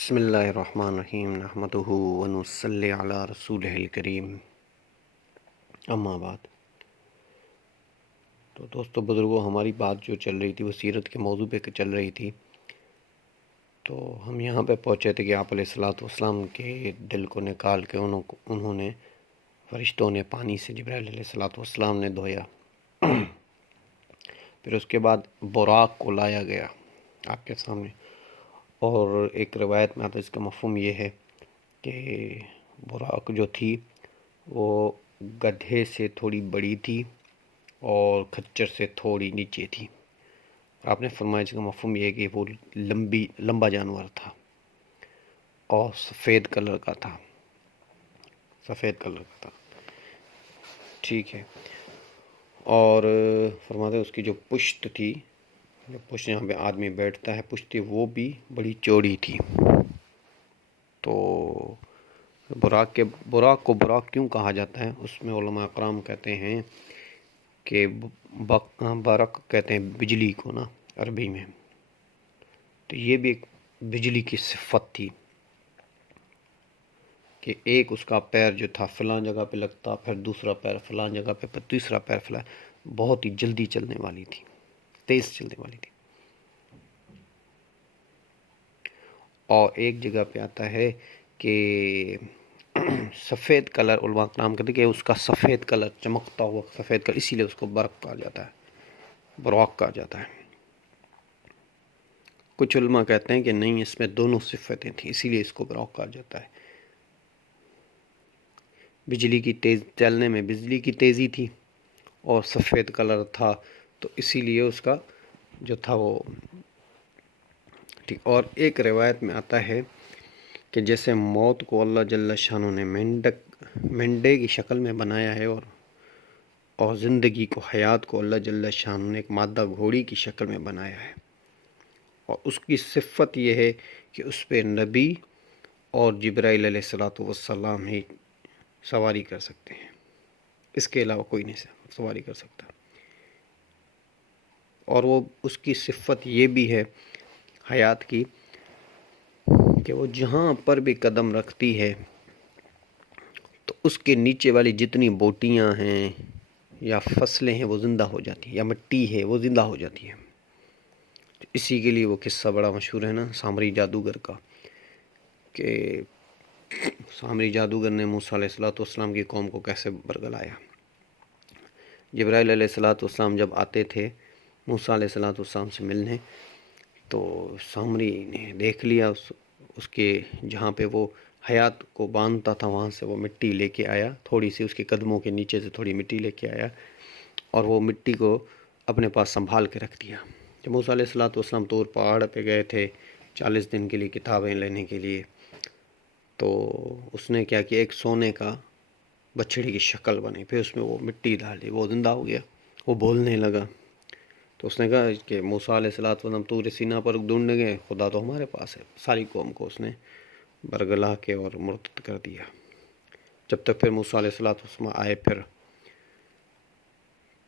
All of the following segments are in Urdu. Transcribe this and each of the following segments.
بسم اللہ الرحمن الرحیم نحمدہ ونصلی علی رسولہ الکریم اما بعد۔ تو دوستو بزرگوں، ہماری بات جو چل رہی تھی وہ سیرت کے موضوع پہ چل رہی تھی۔ تو ہم یہاں پہ پہنچے تھے کہ آپ علیہ الصلوۃ والسلام کے دل کو نکال کے انہوں نے فرشتوں نے پانی سے جبرائیل علیہ الصلوۃ والسلام نے دھویا۔ پھر اس کے بعد براق کو لایا گیا آپ کے سامنے، اور ایک روایت میں آتا ہے، اس کا مفہوم یہ ہے کہ براق جو تھی وہ گدھے سے تھوڑی بڑی تھی اور کھچر سے تھوڑی نیچے تھی۔ آپ نے فرمایا اس کا مفہوم یہ ہے کہ وہ لمبا جانور تھا اور سفید کلر کا تھا، ٹھیک ہے۔ اور فرماتے ہیں اس کی جو پشت تھی، جو پشت یہاں پہ آدمی بیٹھتا ہے پشت تھی، وہ بھی بڑی چوڑی تھی۔ تو براق کو براق کیوں کہا جاتا ہے، اس میں علماء اکرام کہتے ہیں کہ برق کہتے ہیں بجلی کو نا عربی میں، تو یہ بھی ایک بجلی کی صفت تھی کہ ایک اس کا پیر جو تھا فلاں جگہ پہ لگتا، پھر دوسرا پیر فلاں جگہ پہ، پھر تیسرا پیر فلاں، بہت ہی جلدی چلنے والی تھی، تیز چلنے والی تھی۔ اور ایک جگہ پہ آتا ہے کہ سفید کلر، علماء کرام کہتے ہیں کہ اس کا سفید کلر، چمکتا ہوا سفید کلر، اسی لیے اس کو برق کہا جاتا ہے، براق کہا جاتا ہے۔ کچھ علماء کہتے ہیں کہ نہیں، اس میں دونوں صفتیں تھیں، اسی لیے اس کو براق کہا جاتا ہے۔ بجلی کی تیز چلنے میں بجلی کی تیزی تھی اور سفید کلر تھا، تو اسی لیے اس کا جو تھا وہ ٹھیک۔ اور ایک روایت میں آتا ہے کہ جیسے موت کو اللہ جل شانہ نے مینڈے کی شکل میں بنایا ہے، اور زندگی کو، حیات کو اللہ جل شانہ نے ایک مادہ گھوڑی کی شکل میں بنایا ہے، اور اس کی صفت یہ ہے کہ اس پہ نبی اور جبرائیل علیہ الصلوۃ والسلام ہی سواری کر سکتے ہیں، اس کے علاوہ کوئی نہیں سواری کر سکتا۔ اور وہ اس کی صفت یہ بھی ہے حیات کی کہ وہ جہاں پر بھی قدم رکھتی ہے تو اس کے نیچے والی جتنی بوٹیاں ہیں یا فصلیں ہیں وہ زندہ ہو جاتی ہیں، یا مٹی ہے وہ زندہ ہو جاتی ہے۔ اسی کے لیے وہ قصہ بڑا مشہور ہے نا، سامری جادوگر کا، کہ سامری جادوگر نے موسیٰ علیہ السلام کی قوم کو کیسے برگلایا۔ جبرائیل علیہ السلام جب آتے تھے موسیٰ علیہ السلام سے ملنے، تو سامری نے دیکھ لیا اس کے جہاں پہ وہ حیات کو باندھتا تھا، وہاں سے وہ مٹی لے کے آیا، تھوڑی سی اس کے قدموں کے نیچے سے تھوڑی مٹی لے کے آیا، اور وہ مٹی کو اپنے پاس سنبھال کے رکھ دیا۔ جب موسیٰ علیہ السلام طور پہاڑ پہ گئے تھے 40 دن کے لیے کتابیں لینے کے لیے، تو اس نے کیا کہ ایک سونے کا بچڑی کی شکل بنی، پھر اس میں وہ مٹی ڈالی، وہ زندہ ہو گیا، وہ بولنے لگا۔ تو اس نے کہا کہ موسیٰ علیہ السلام طور سینا پر ڈھونڈنے گئے، خدا تو ہمارے پاس ہے۔ ساری قوم کو اس نے برگلا کے اور مرتد کر دیا، جب تک پھر موسیٰ علیہ السلام آئے۔ پھر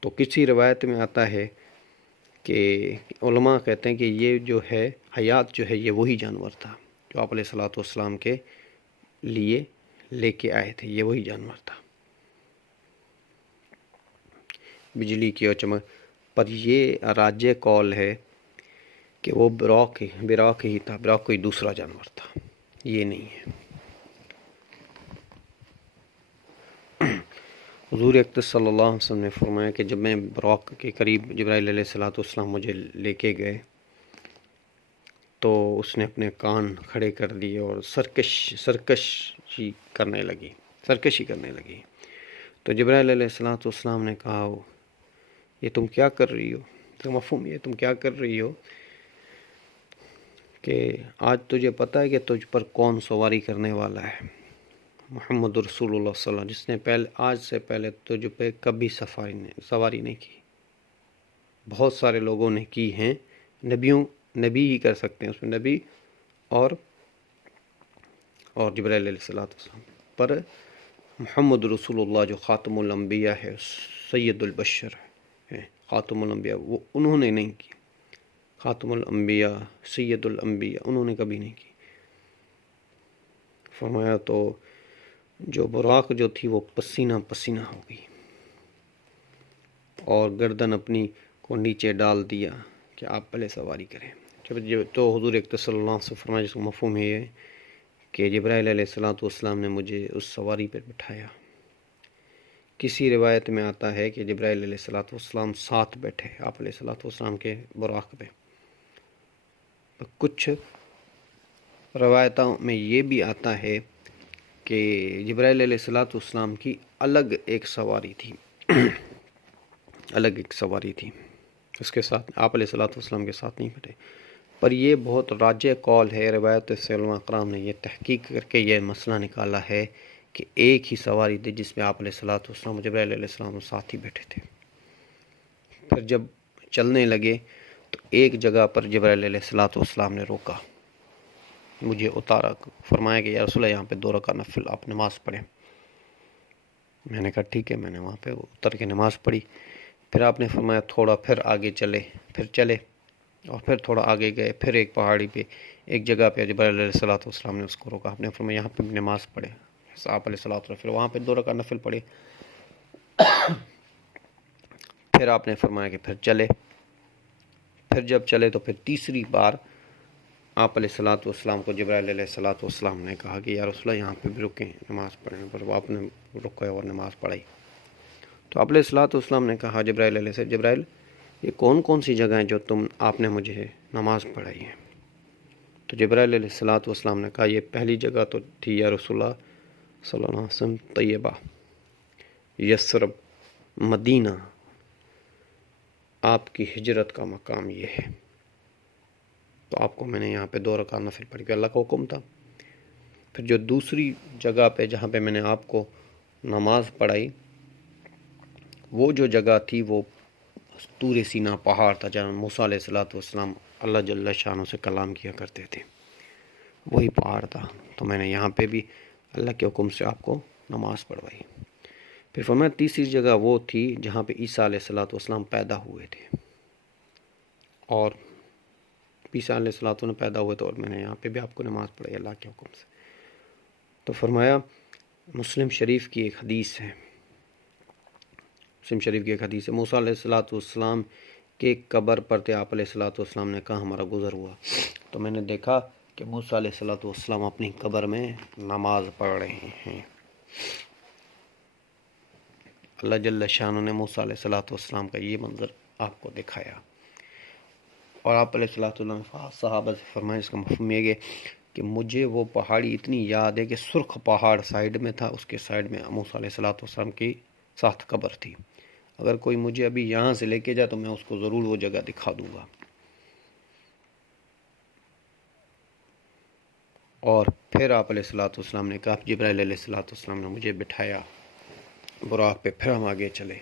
تو کسی روایت میں آتا ہے کہ علماء کہتے ہیں کہ یہ جو ہے حیات جو ہے یہ وہی جانور تھا جو آپ علیہ السلام کے لیے لے کے آئے تھے، یہ وہی جانور تھا، بجلی کی اور چمک پر۔ یہ راجع قول ہے کہ وہ براق ہی تھا، براق کوئی دوسرا جانور تھا، یہ نہیں ہے۔ حضور اقدس صلی اللہ علیہ وسلم نے فرمایا کہ جب میں براق کے قریب جبرائیل علیہ السلام مجھے لے کے گئے، تو اس نے اپنے کان کھڑے کر دیے اور سرکشی کرنے لگی۔ تو جبرائیل علیہ السلام نے کہا، یہ تم کیا کر رہی ہو؟ تو مفہوم یہ تم کیا کر رہی ہو کہ آج تجھے پتہ ہے کہ تجھ پر کون سواری کرنے والا ہے؟ محمد رسول اللہ صلی اللہ علیہ وسلم، جس نے آج سے پہلے تجھ پہ کبھی سواری نہیں کی۔ بہت سارے لوگوں نے کی ہیں، نبی ہی کر سکتے ہیں، اس میں نبی اور جبرائیل علیہ السلام، پر محمد رسول اللہ جو خاتم الانبیاء ہے، سید البشر ہے، خاتم الانبیاء، وہ انہوں نے نہیں کی۔ خاتم الانبیاء، سید الانبیاء، انہوں نے کبھی نہیں کی۔ فرمایا تو جو براق جو تھی وہ پسینہ پسینہ ہو گئی اور گردن اپنی کو نیچے ڈال دیا کہ آپ پہلے سواری کریں. تو حضور اکرم صلی اللہ علیہ وسلم سے فرمایا، جس کا مفہوم یہ ہے کہ جبرائیل علیہ السلام نے مجھے اس سواری پر بٹھایا. کسی روایت میں آتا ہے کہ جبرائیل علیہ السلام ساتھ بیٹھے آپ علیہ السلام کے براق پہ. کچھ روایتوں میں یہ بھی آتا ہے کہ جبرائیل علیہ السلام کی الگ ایک سواری تھی اس کے ساتھ آپ علیہ السلام کے ساتھ نہیں بیٹھے. پر یہ بہت راجع قول ہے، روایت سے علماء کرام نے یہ تحقیق کر کے یہ مسئلہ نکالا ہے کہ ایک ہی سواری تھی جس میں آپ علیہ السلام جبرائیل علیہ السلام ساتھ ہی بیٹھے تھے. پھر جب چلنے لگے تو ایک جگہ پر جبرائیل علیہ السلام نے روکا، مجھے اتارا، فرمایا کہ یا رسول اللہ یہاں پہ 2 رکعت نفل آپ نماز پڑھیں. میں نے کہا ٹھیک ہے، میں نے وہاں پہ اتر کے نماز پڑھی. پھر آپ نے فرمایا تھوڑا پھر آگے چلے، پھر چلے اور پھر تھوڑا آگے گئے، پھر ایک پہاڑی پہ ایک جگہ پہ جبرائیل علیہ السلام نے اس کو روکا. آپ نے فرمایا یہاں پہ نماز پڑھے. آپ علیہ السلام پھر وہاں پہ 2 رکعت نفل پڑھے. پھر آپ نے فرمایا کہ پھر چلے. پھر جب چلے تو پھر تیسری بار آپ علیہ السلام کو جبرائیل علیہ السلام نے کہا کہ یا رسول اللہ یہاں پہ بھی رکیں نماز پڑھیں. پر وہ آپ نے رکے اور نماز پڑھائی. تو آپ علیہ السلام نے کہا جبرائیل یہ کون سی جگہ ہیں جو آپ نے مجھے نماز پڑھائی ہے؟ تو جبرائیل علیہ السلام نے کہا یہ پہلی جگہ تو تھی یا رسول اللہ صلی اللہ علیہ وسلم طیبہ، یثرب، مدینہ، آپ کی ہجرت کا مقام یہ ہے. تو آپ کو میں نے یہاں پہ 2 رکعت نفل پڑھی کہ اللہ کا حکم تھا. پھر جو دوسری جگہ پہ جہاں پہ میں نے آپ کو نماز پڑھائی وہ جو جگہ تھی وہ طور سینا پہاڑ تھا جہاں موسیٰ علیہ السلام اللہ جل شانہ سے کلام کیا کرتے تھے، وہی پہاڑ تھا. تو میں نے یہاں پہ بھی اللہ کے حکم سے آپ کو نماز پڑھوائی. پھر فرمایا تیسری جگہ وہ تھی جہاں پہ عیسیٰ علیہ السلام پیدا ہوئے تھے، اور عیسیٰ علیہ السلام پیدا ہوئے تو اور میں نے یہاں پہ بھی آپ کو نماز پڑھائی اللہ کے حکم سے. تو فرمایا مسلم شریف کی ایک حدیث ہے، موسیٰ علیہ السلام کے قبر پر تھے. آپ علیہ السلام نے کہا ہمارا گزر ہوا تو میں نے دیکھا کہ موسیٰ علیہ السلام اپنی قبر میں نماز پڑھ رہے ہیں. اللہ جل شانہ نے موسیٰ علیہ السلام کا یہ منظر آپ کو دکھایا. اور آپ علیہ السلام صحابہ سے فرمایا، اس کا مفہوم یہ ہے کہ مجھے وہ پہاڑی اتنی یاد ہے کہ سرخ پہاڑ سائیڈ میں تھا، اس کے سائیڈ میں موسیٰ علیہ السلام کی ساتھ قبر تھی. اگر کوئی مجھے ابھی یہاں سے لے کے جائے تو میں اس کو ضرور وہ جگہ دکھا دوں گا. اور پھر آپ علیہ السلام نے کہا جبرائیل علیہ السلام نے مجھے بٹھایا براق پہ. پھر ہم آگے چلے.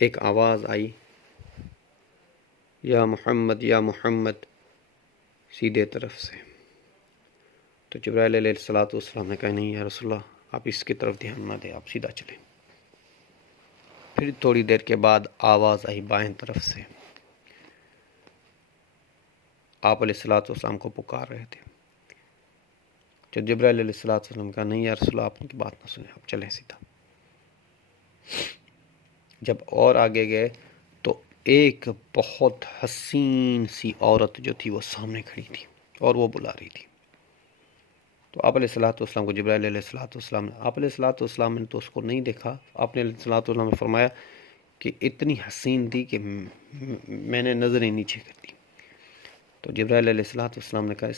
ایک آواز آئی یا محمد یا محمد سیدھے طرف سے. تو جبرائیل علیہ السلام نے کہا نہیں یا رسول اللہ آپ اس کی طرف دھیان نہ دیں، آپ سیدھا چلیں. پھر تھوڑی دیر کے بعد آواز آئی بائیں طرف سے. آپ علیہ السلام کو پکار رہے تھے. جب جبرائیل علیہ السلام کہا نہیں یا رسول اللہ آپ ان کی بات نہ سنیں، آپ چلیں سیدھا. جب اور آگے گئے تو ایک بہت حسین سی عورت جو تھی وہ سامنے کھڑی تھی اور وہ بلا رہی تھی. تو آپ علیہ السلام کو جبرائیل علیہ السلام نے آپ علیہ السلام نے تو اس کو نہیں دیکھا. آپ نے علیہ السلام نے فرمایا کہ اتنی حسین تھی کہ میں نے نظریں نیچے کر دی. تو جبرائیل علیہ السلام نے کہا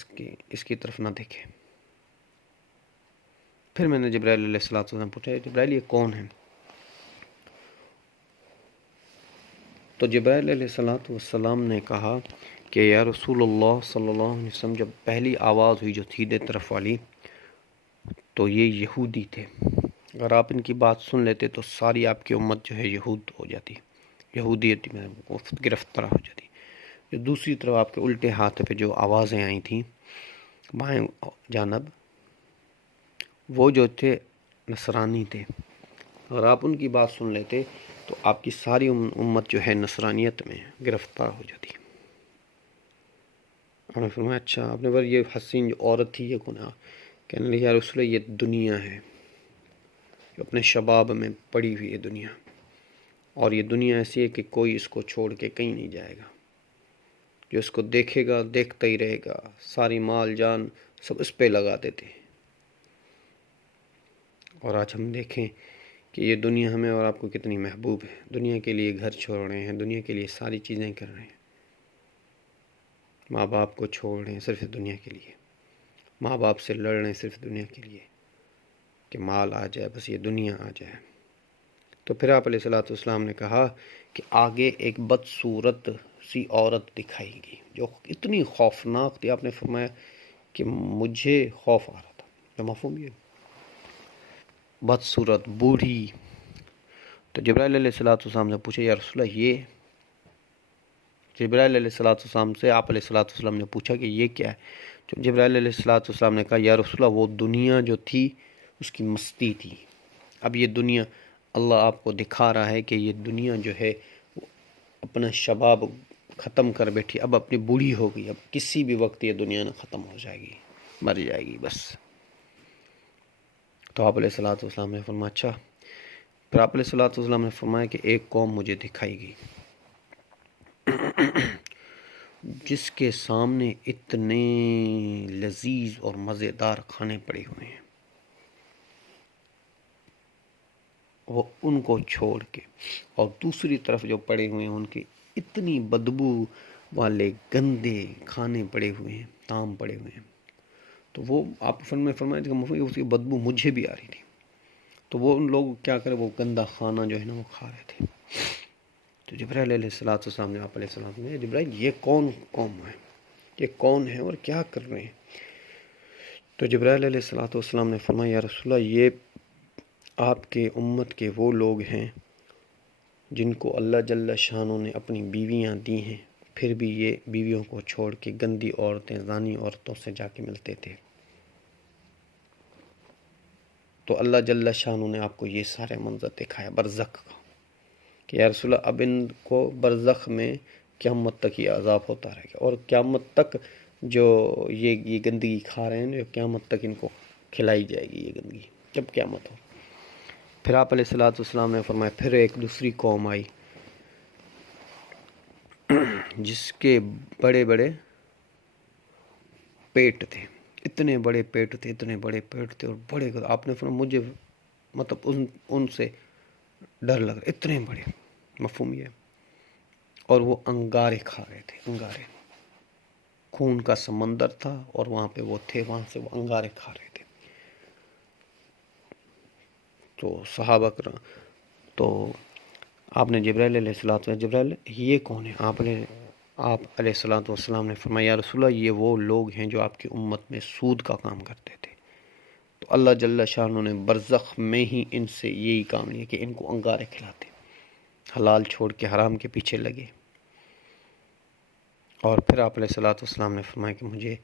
اس کی طرف نہ دیکھے. پھر میں نے جبرائیل علیہ السلام پوچھا جبرائیل یہ کون ہے؟ تو جبرائیل علیہ السلام نے کہا کہ یا رسول اللہ صلی اللہ علیہ وسلم جب پہلی آواز ہوئی جو سیدھے طرف والی تو یہ یہودی تھے. اگر آپ ان کی بات سن لیتے تو ساری آپ کی امت جو ہے یہود ہو جاتی، یہودیت میں گرفتار ہو جاتی. جو دوسری طرف آپ کے الٹے ہاتھ پہ جو آوازیں آئی تھیں بائیں جانب وہ جو تھے نصرانی تھے. اگر آپ ان کی بات سن لیتے تو آپ کی ساری امت جو ہے نصرانیت میں گرفتار ہو جاتی. انہوں نے فرمایا اچھا، آپ نے بولا یہ حسین جو عورت تھی یہ کون ہے؟ کہنے لگے یا رسول اللہ یہ دنیا ہے جو اپنے شباب میں پڑی ہوئی ہے دنیا، اور یہ دنیا ایسی ہے کہ کوئی اس کو چھوڑ کے کہیں نہیں جائے گا، جو اس کو دیکھے گا دیکھتا ہی رہے گا، ساری مال جان سب اس پہ لگا دیتے ہیں۔ اور آج ہم دیکھیں کہ یہ دنیا ہمیں اور آپ کو کتنی محبوب ہے، دنیا کے لیے گھر چھوڑ رہے ہیں، دنیا کے لیے ساری چیزیں کر رہے ہیں، ماں باپ کو چھوڑ رہے ہیں صرف دنیا کے لیے، ماں باپ سے لڑ رہے ہیں صرف دنیا کے لیے کہ مال آ جائے، بس یہ دنیا آ جائے۔ تو پھر آپ علیہ الصلوۃ والسلام نے کہا کہ آگے ایک بدصورت سی عورت دکھائے گی جو اتنی خوفناک تھی، آپ نے فرمایا کہ مجھے خوف آ رہا تھا۔ جو مفہوم یہ بدصورت بوڑھی، تو جبرائیل علیہ الصلوۃ والسلام نے پوچھا یا رسول اللہ یہ، جبرائیل علیہ الصلوۃ والسلام سے آپ علیہ الصلوۃ والسلام نے پوچھا کہ یہ کیا ہے؟ تو جبرائیل علیہ الصلوۃ والسلام نے کہا یا رسول اللہ وہ دنیا جو تھی اس کی مستی تھی، اب یہ دنیا اللہ آپ کو دکھا رہا ہے کہ یہ دنیا جو ہے وہ اپنا شباب ختم کر بیٹھی، اب اپنی بوڑھی ہو گئی، اب کسی بھی وقت یہ دنیا نہ ختم ہو جائے گی، مر جائے گی بس۔ تو آپ علیہ الصلوۃ والسلام نے فرمایا اچھا، پھر آپ علیہ الصلوۃ والسلام نے فرمایا کہ ایک قوم مجھے دکھائے گی جس کے سامنے اتنے لذیذ اور مزیدار کھانے پڑے ہوئے ہیں، وہ ان کو چھوڑ کے، اور دوسری طرف جو پڑے ہوئے ہیں ان کے اتنی بدبو والے گندے کھانے پڑے ہوئے ہیں، طعام پڑے ہوئے ہیں، تو وہ آپ میں فرمایا کہ اس کی بدبو مجھے بھی آ رہی تھی، تو وہ ان لوگ کیا کرے، وہ گندا کھانا جو ہے نا وہ کھا رہے تھے۔ تو جبرائیل علیہ الصلوۃ والسلام نے آپ علیہ السلام نے جبرائیل یہ کون قوم ہے، یہ کون ہے اور کیا کر رہے ہیں؟ تو جبرائیل علیہ الصلوۃ والسلام نے فرمایا یا رسول اللہ یہ آپ کے امت کے وہ لوگ ہیں جن کو اللہ جل شانہ نے اپنی بیویاں دی ہیں، پھر بھی یہ بیویوں کو چھوڑ کے گندی عورتیں، زانی عورتوں سے جا کے ملتے تھے، تو اللہ جل شانہ نے آپ کو یہ سارے منظر دکھایا برزخ کا کہ یا رسول اللہ اب ان کو برزخ میں قیامت تک یہ عذاب ہوتا رہے گا، اور قیامت تک جو یہ گندگی کھا رہے ہیں، جو قیامت تک ان کو کھلائی جائے گی یہ گندگی، جب قیامت ہو۔ پھر آپ علیہ الصلوۃ والسلام نے فرمایا پھر ایک دوسری قوم آئی جس کے بڑے بڑے پیٹ تھے، اتنے بڑے پیٹ تھے، اتنے بڑے پیٹ تھے، اور بڑے، آپ نے فرمایا مجھے مطلب ان سے ڈر لگ رہا، اتنے بڑے، مفہوم یہ، اور وہ انگارے کھا رہے تھے، انگارے، خون کا سمندر تھا اور وہاں پہ وہ تھے، وہاں سے وہ انگارے کھا رہے تھے۔ تو صحابہ کرام، تو آپ نے جبرائیل علیہ الصلوۃ والسلام، جبرائیل یہ کون ہے؟ آپ علیہ الصلوۃ والسلام نے فرمایا یا رسول اللہ یہ وہ لوگ ہیں جو آپ کی امت میں سود کا کام کرتے تھے، تو اللہ جل شانہ نے برزخ میں ہی ان سے یہی کام لیا کہ ان کو انگارے کھلاتے، حلال چھوڑ کے حرام کے پیچھے لگے۔ اور پھر آپ علیہ الصلوۃ والسلام نے فرمایا کہ مجھے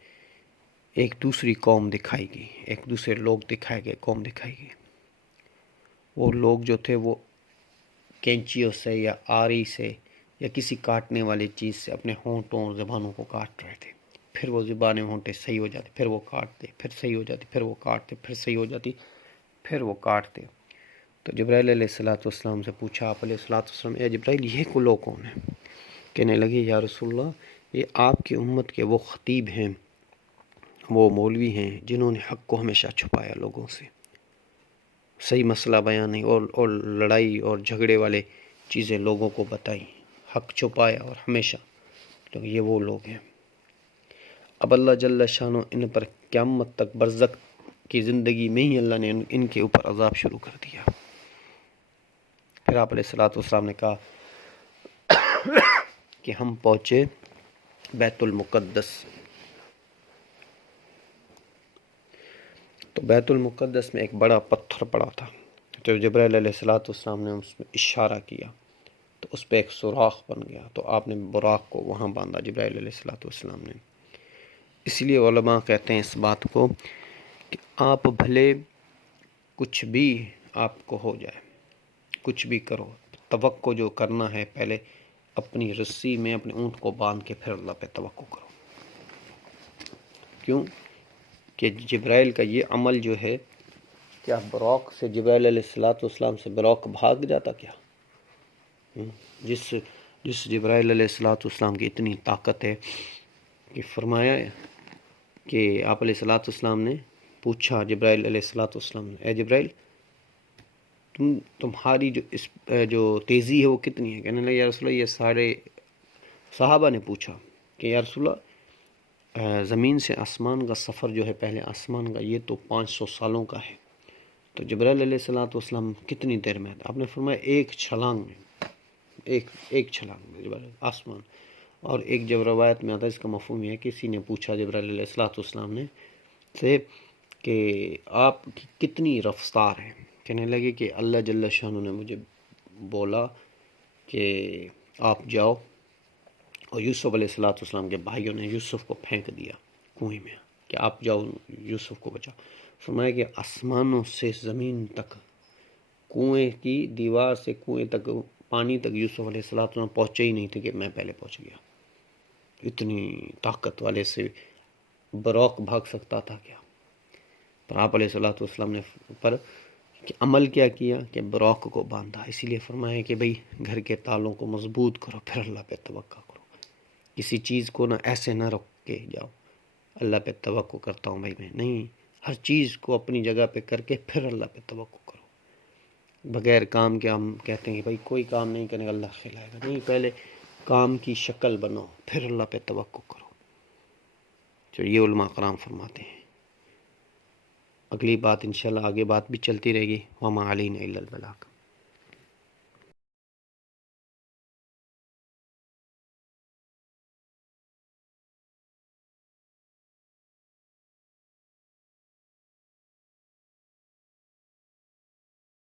ایک دوسری قوم دکھائی گئی، ایک دوسرے لوگ دکھائے گئے، قوم دکھائی گئی، وہ لوگ جو تھے وہ کینچیوں سے یا آری سے یا کسی کاٹنے والی چیز سے اپنے ہونٹوں اور زبانوں کو کاٹ رہے تھے، پھر وہ زبانیں ہونٹیں صحیح ہو جاتی، پھر وہ کاٹتے، پھر صحیح ہو جاتی، پھر وہ کاٹتے، پھر صحیح ہو جاتی، پھر وہ کاٹتے۔ تو جبرائیل علیہ الصلوۃ والسلام سے پوچھا آپ علیہ الصلوۃ والسلام اے جبرائیل یہ کو لوگ کون ہیں؟ کہنے لگے یا رسول اللہ یہ آپ کی امت کے وہ خطیب ہیں، وہ مولوی ہیں جنہوں نے حق کو ہمیشہ چھپایا لوگوں سے، صحیح مسئلہ بیان نہیں اور لڑائی اور جھگڑے والے چیزیں لوگوں کو بتائی، حق چھپایا اور ہمیشہ، تو یہ وہ لوگ ہیں۔ اب اللہ جل شانہ ان پر قیامت تک برزخ کی زندگی میں ہی اللہ نے ان کے اوپر عذاب شروع کر دیا۔ پھر آپ علیہ الصلوۃ والسلام نے کہا کہ ہم پہنچے بیت المقدس، تو بیت المقدس میں ایک بڑا پتھر پڑا تھا، تو جبرائیل علیہ الصلوۃ والسلام نے اس میں اشارہ کیا تو اس پہ ایک سوراخ بن گیا، تو آپ نے براق کو وہاں باندھا جبرائیل علیہ الصلوۃ والسلام نے۔ اس لیے علماء کہتے ہیں اس بات کو کہ آپ بھلے کچھ بھی آپ کو ہو جائے، کچھ بھی کرو، توقع جو کرنا ہے پہلے اپنی رسی میں اپنے اونٹ کو باندھ کے پھر اللہ پہ توقع کرو، کیوں کہ جبرائیل کا یہ عمل جو ہے، کیا براق سے جبرائیل علیہ السلام سے براق بھاگ جاتا کیا؟ جس جبرائیل علیہ السلام کی اتنی طاقت ہے کہ فرمایا کہ آپ علیہ السلام نے پوچھا جبرائیل علیہ السلام نے، اے جبرائیل تمہاری جو تیزی ہے وہ کتنی ہے؟ کہنے لگے یا رسول اللہ، یہ سارے صحابہ نے پوچھا کہ یا رسول اللہ زمین سے آسمان کا سفر جو ہے، پہلے آسمان کا، یہ تو 500 سالوں کا ہے، تو جبرائیل علیہ السلام کتنی دیر میں؟ آپ نے فرمایا ایک چھلانگ میں، ایک چھلانگ میں جبرائیل آسمان۔ اور ایک جب روایت میں آتا ہے، اس کا مفہوم یہ ہے، کسی نے پوچھا جبرائیل علیہ السلام نے سے کہ آپ کی کتنی رفتار ہے؟ کہنے لگے کہ اللہ جل شانہ نے مجھے بولا کہ آپ جاؤ، اور یوسف علیہ السلام کے بھائیوں نے یوسف کو پھینک دیا کنویں میں کہ آپ جاؤ یوسف کو بچاؤ۔ فرمایا کہ آسمانوں سے زمین تک، کنویں کی دیوار سے کنویں تک، پانی تک یوسف علیہ السلام پہنچے ہی نہیں تھے کہ میں پہلے پہنچ گیا۔ اتنی طاقت والے سے براق بھاگ سکتا تھا کیا؟ پر آپ علیہ السلام نے پر عمل کیا کہ براق کو باندھا۔ اسی لیے فرمایا کہ بھئی گھر کے تالوں کو مضبوط کرو، پھر اللہ پہ توقع کرو۔ کسی چیز کو نہ ایسے نہ رکھ کے جاؤ اللہ پہ توقع کرتا ہوں بھائی میں، نہیں، ہر چیز کو اپنی جگہ پہ کر کے پھر اللہ پہ توقع کرو۔ بغیر کام کے ہم کہتے ہیں کہ بھائی کوئی کام نہیں کرنے گا اللہ کھلائے گا، نہیں، پہلے کام کی شکل بناؤ پھر اللہ پہ توقع کرو۔ تو یہ علماء کرام فرماتے ہیں۔ اگلی بات انشاءاللہ آگے بات بھی چلتی رہے گی، وما علینا الا البلاغ۔